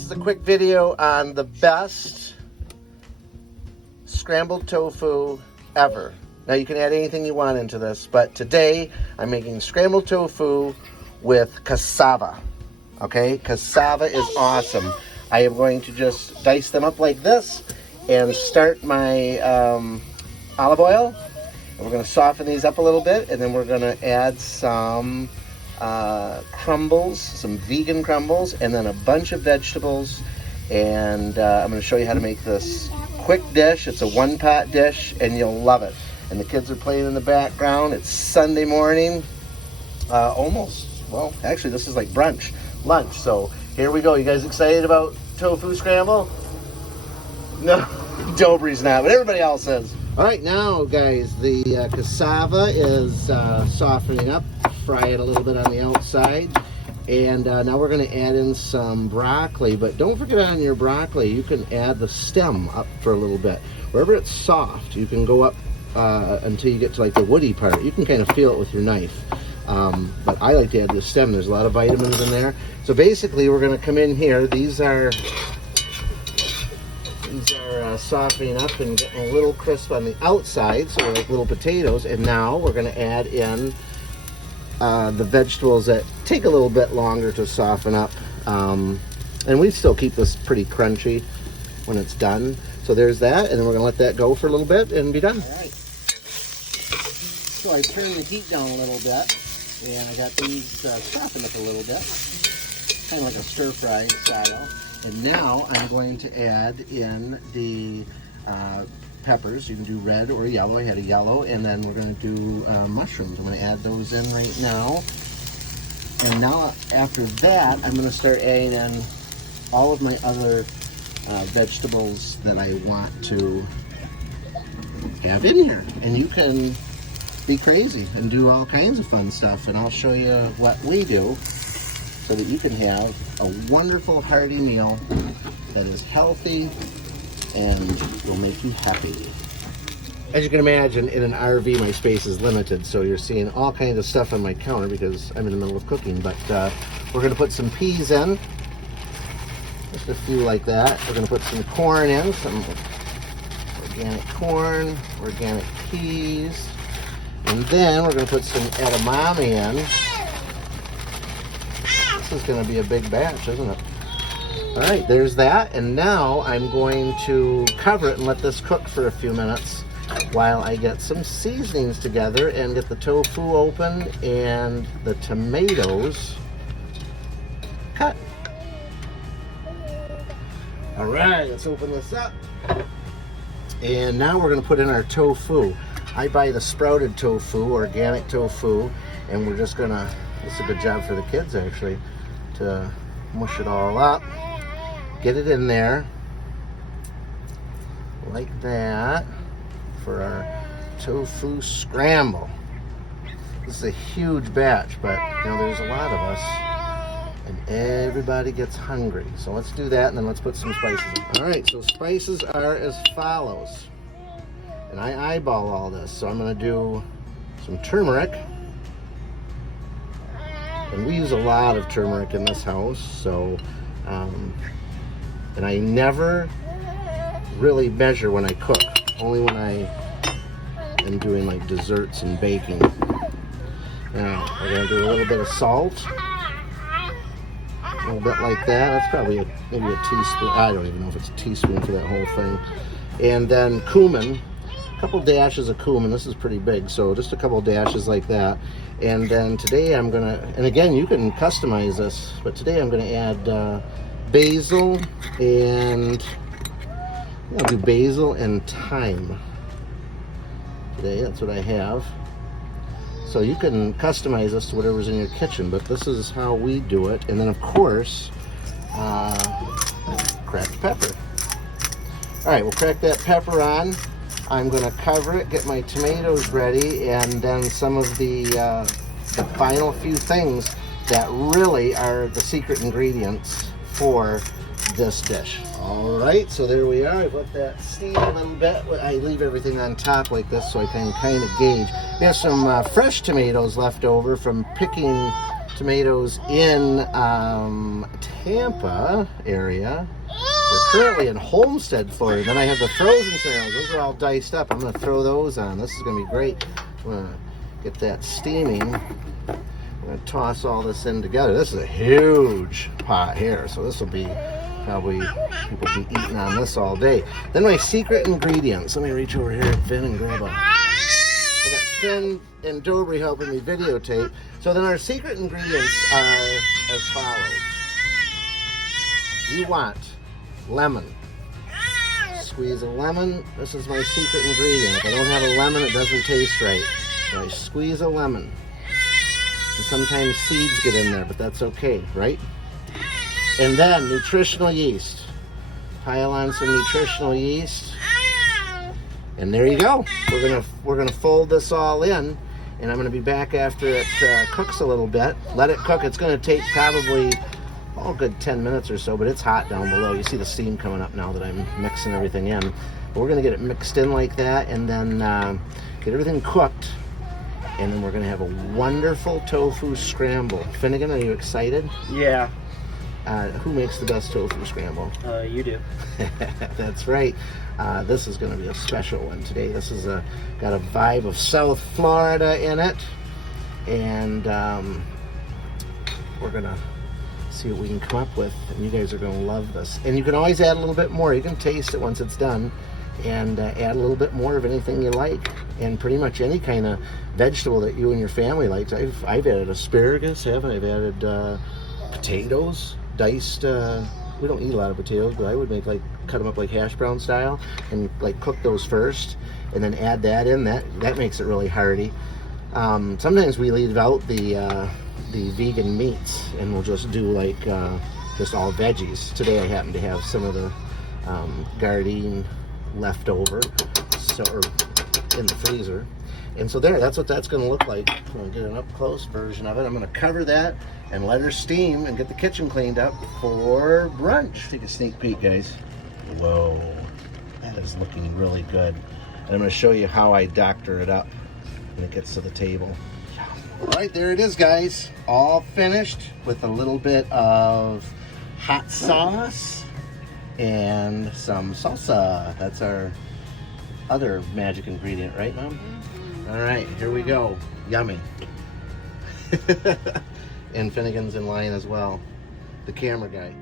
this is a quick video on the best scrambled tofu ever. Now you can add anything you want into this, but today I'm making scrambled tofu with cassava. Okay, cassava is awesome. I am going to just dice them up like this and start my olive oil. And we're going to soften these up a little bit, and then we're going to add some crumbles, some vegan crumbles, and then a bunch of vegetables. And I'm going to show you how to make this quick dish. It's a one-pot dish, and you'll love it. And the kids are playing in the background. It's Sunday morning, almost. Well, actually, this is like brunch, lunch. So here we go. You guys excited about tofu scramble? No, Dobry's not, but everybody else is. All right, now, guys, the cassava is softening up. Fry it a little bit on the outside. And now we're going to add in some broccoli, but don't forget on your broccoli, you can add the stem up for a little bit. Wherever it's soft, you can go up until you get to like the woody part. You can kind of feel it with your knife. But I like to add the stem. There's a lot of vitamins in there. So basically we're going to come in here. These are softening up and getting a little crisp on the outside, so they're like little potatoes. And now we're going to add in the vegetables that take a little bit longer to soften up. And we still keep this pretty crunchy when it's done. So there's that, and then we're going to let that go for a little bit and be done. All right. So I turned the heat down a little bit, and I got these softened up a little bit, kind of like a stir-fry style. And now I'm going to add in the peppers. You can do red or yellow. I had a yellow. And then we're going to do mushrooms. I'm going to add those in right now. And now after that, I'm going to start adding in all of my other vegetables that I want to have in here. And you can be crazy and do all kinds of fun stuff. And I'll show you what we do so that you can have a wonderful hearty meal that is healthy and will make you happy. As you can imagine, in an RV, my space is limited, so you're seeing all kinds of stuff on my counter because I'm in the middle of cooking. But we're going to put some peas in, just a few like that. We're going to put some corn in, some organic corn, organic peas, and then we're going to put some edamame in. This is going to be a big batch, isn't it? All right, there's that. And now I'm going to cover it and let this cook for a few minutes while I get some seasonings together and get the tofu open and the tomatoes cut. All right, let's open this up. And now we're going to put in our tofu. I buy the sprouted tofu, organic tofu, and we're just going to, this is a good job for the kids actually, to mush it all up. Get it in there like that for our tofu scramble. This is a huge batch, but you know, there's a lot of us and everybody gets hungry. So let's do that, and then let's put some spices in. All right, so spices are as follows. And I eyeball all this. So I'm gonna do some turmeric. And we use a lot of turmeric in this house, so and I never really measure when I cook, only when I am doing like desserts and baking. Now we're gonna do a little bit of salt, a little bit like that. That's probably maybe a teaspoon. I don't even know if it's a teaspoon for that whole thing. And then cumin, a couple dashes of cumin. This is pretty big, so just a couple dashes like that. And then today I'm gonna, and again you can customize this, but today I'm gonna add basil, and I'll do basil and thyme today. That's what I have. So you can customize this to whatever's in your kitchen, but this is how we do it. And then of course, cracked pepper. All right, we'll crack that pepper on. I'm going to cover it, get my tomatoes ready, and then some of the final few things that really are the secret ingredients for this dish. All right, so there we are. I've let that steam a little bit. I leave everything on top like this so I can kind of gauge. We have some fresh tomatoes left over from picking tomatoes in Tampa area. We're currently in Homestead, Florida. Then I have the frozen tomatoes. Those are all diced up. I'm going to throw those on. This is going to be great. I'm going to get that steaming. I'm going to toss all this in together. This is a huge pot here, so this will be probably, people will be eating on this all day. Then my secret ingredients. Let me reach over here and Finn and grab a... I got Finn and Dobry helping me videotape. So then our secret ingredients are as follows. You want lemon. Squeeze a lemon. This is my secret ingredient. If I don't have a lemon, it doesn't taste right. So I squeeze a lemon. And sometimes seeds get in there, but that's okay, right? And then nutritional yeast. Pile on some nutritional yeast. And there you go. We're gonna fold this all in, and I'm gonna be back after it cooks a little bit. Let it cook. It's gonna take probably a good 10 minutes or so, but it's hot down below. You see the steam coming up now that I'm mixing everything in. But we're gonna get it mixed in like that, and then get everything cooked, and then we're gonna have a wonderful tofu scramble. Finnegan, are you excited? Yeah. Who makes the best tofu scramble? You do. That's right. This is going to be a special one today. This is got a vibe of South Florida in it, and we're going to see what we can come up with, and you guys are going to love this. And you can always add a little bit more. You can taste it once it's done, and add a little bit more of anything you like, and pretty much any kind of vegetable that you and your family likes. I've added asparagus, I've added potatoes, diced. We don't eat a lot of potatoes, but I would make cut them up like hash brown style, and cook those first, and then add that in. That makes it really hearty. Sometimes we leave out the vegan meats, and we'll just do just all veggies. Today I happen to have some of the Gardein left over, or in the freezer. And so that's what that's going to look like. I'm going to get an up-close version of it. I'm going to cover that and let her steam and get the kitchen cleaned up for brunch. Take a sneak peek, guys. Whoa, that is looking really good. And I'm going to show you how I doctor it up when it gets to the table. All right, there it is, guys. All finished with a little bit of hot sauce and some salsa. That's our other magic ingredient, right, Mom? All right, here we go. Yummy. And Finnegan's in line as well, the camera guy.